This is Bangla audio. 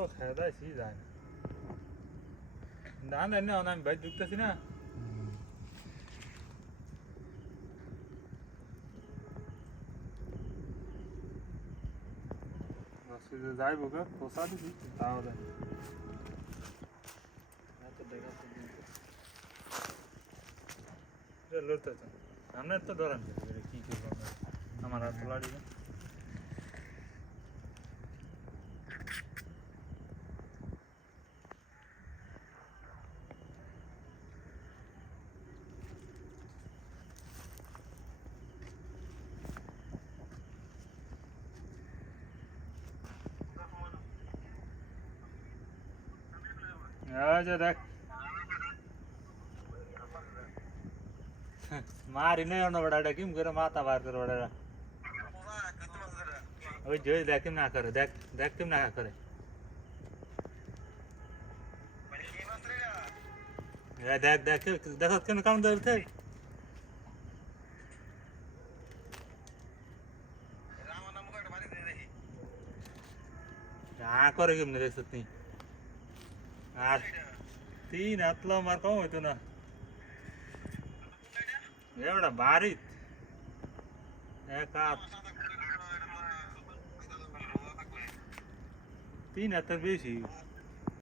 তো খেয়ে দেয় সি যায় না ধান দেন না আমি বাইক ঢুকতেছি না যাইব কে পোষা দিবি তাহলে লড়তে চান আপনার তো ধরান কি করবো আমার হাত লাড়ি দেখ मारी नहीं होना बड़ा डा किम करे माता बाहर कर बड़ा ओए जो देख किम ना करे देख देख किम ना करे ये देख देख देखो किम काम दर थे हाँ करे किम नहीं देख सकती आज तीन अतला मार कौन होते ना एवढा बारीक एका 3 आता बेशी